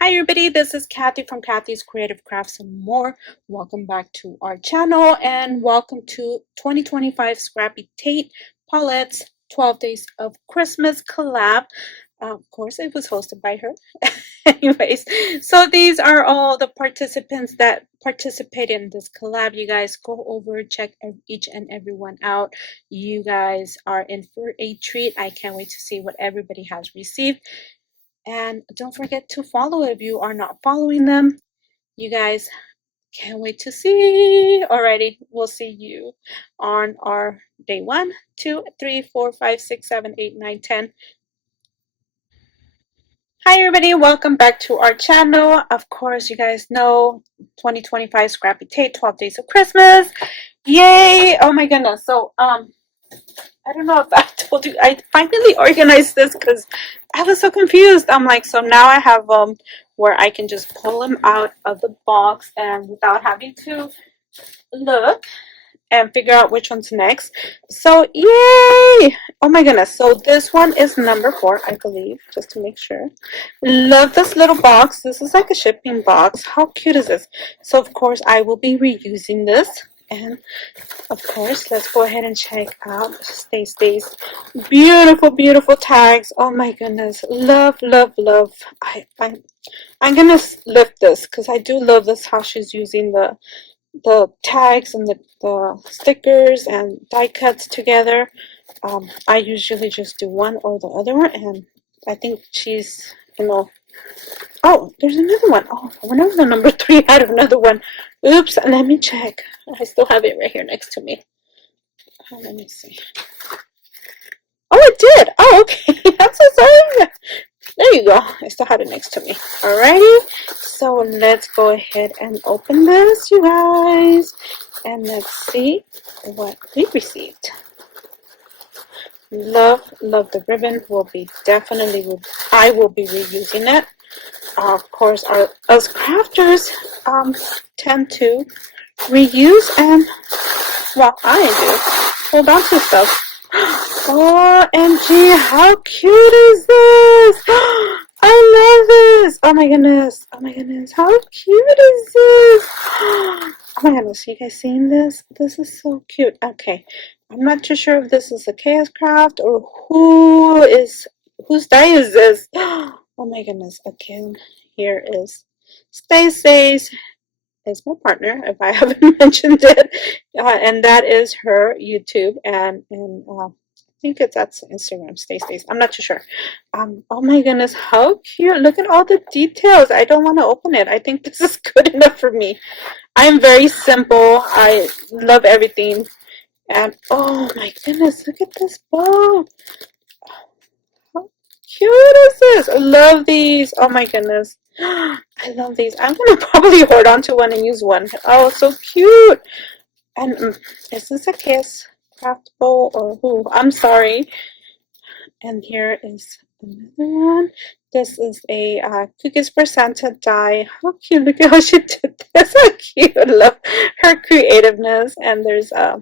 Hi everybody, this is Kathy from Kathy's Creative Crafts and more. Welcome back to our channel and welcome to 2025 Scrappytate Paulette's 12 Days of Christmas collab. Of course, it was hosted by her. Anyways, so these are all the participants that participate in this collab. You guys go over, check each and every one out. You guys are in for a treat. I can't wait to see what everybody has received. And don't forget to follow if you are not following them. You guys can't wait to see. Alrighty, we'll see you on our day 1, 2, 3, 4, 5, 6, 7, 8, 9, 10. Hi everybody, welcome back to our channel. Of course, you guys know 2025 Scrappytate, 12 Days of Christmas. Yay! Oh my goodness. So, I don't know if I told you, I finally organized this because I was so confused. I'm like, so now I have where I can just pull them out of the box and without having to look and figure out which one's next. So yay! Oh my goodness. So this one is number 4, I believe, just to make sure. Love this little box. This is like a shipping box. How cute is this? So of course I will be reusing this. And of course, let's go ahead and check out Stacy's beautiful, beautiful tags. Oh my goodness, love, love, love. I'm gonna lift this because I do love this how she's using the tags and the stickers and die cuts together. I usually just do one or the other, and I think she's, oh, there's another one. Oh, whenever the number 3 had another one. Oops, let me check. I still have it right here next to me. Oh, let me see. Oh, it did. Oh, okay. I'm so sorry. There you go. I still have it next to me. Alrighty. So let's go ahead and open this, you guys. And let's see what we received. Love, love the ribbon. I will be reusing it. Of course, us crafters tend to reuse and, well, I do, hold on to stuff. OMG, how cute is this? I love this. Oh my goodness. Oh my goodness. How cute is this? Oh my goodness. You guys seeing this? This is so cute. Okay. I'm not too sure if this is a chaos craft or whose die is this? Oh my goodness. Again, here is Stacey's. Is my partner, if I haven't mentioned it, and that is her YouTube and I think that's Instagram. Stace. I'm not too sure. Oh my goodness, how cute! Look at all the details. I don't want to open it. I think this is good enough for me. I'm very simple. I love everything, and oh my goodness, look at this bow. How cute is this? I love these. Oh my goodness. I love these. I'm gonna probably hold on to one and use one. Oh, so cute. And is this a Kiss craft bowl or who? I'm sorry. And here is another one. This is a Cookies for Santa die. How cute. Look at how she did this. So cute. I love her creativeness. And there's oh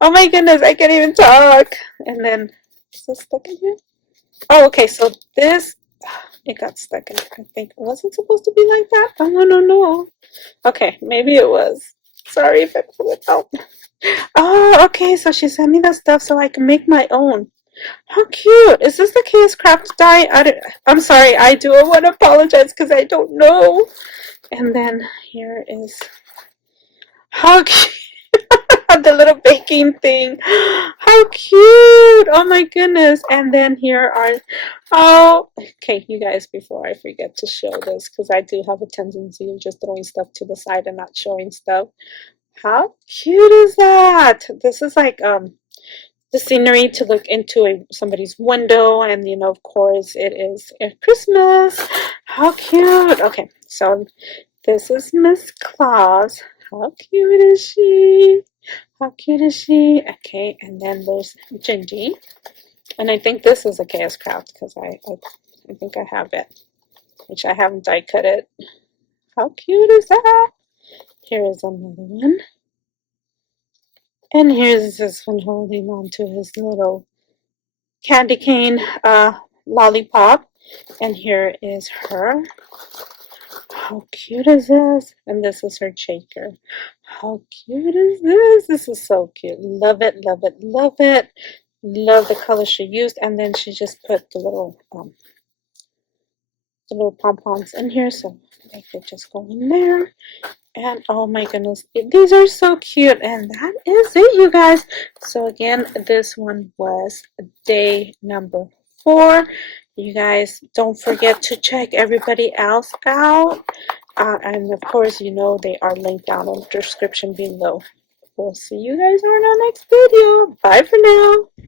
my goodness, I can't even talk. And then is this stuck in here? Oh, okay, so this, it got stuck in, I think. Was it supposed to be like that? Oh, no. Okay, maybe it was. Sorry if I pull it out. Oh, okay, so she sent me the stuff so I can make my own. How cute. Is this the Chaos Craft die? I'm sorry, I do want to apologize because I don't know. And then here is, how cute. The little baking thing. How cute. Oh my goodness. And then here are, oh, okay, you guys, before I forget to show this, because I do have a tendency of just throwing stuff to the side and not showing stuff. How cute is that? This is like the scenery to look into somebody's window, and of course it is Christmas. How cute. Okay, so this is Miss Claus. How cute is she? How cute is she? Okay, and then there's Gingy. And I think this is a Chaos Craft because I think I have it, which I haven't die cut it. How cute is that? Here is another one. And here's this one holding on to his little candy cane lollipop. And here is her. How cute is this? And this is her shaker. How cute is this? This is so cute. Love it, love it, love it. Love the color she used. And then she just put the little pom-poms in here, so they could just go in there. And oh my goodness, these are so cute. And that is it, you guys. So again, this one was day number 4. You guys don't forget to check everybody else out. And of course, you know they are linked down in the description below. We'll see you guys on our next video. Bye for now.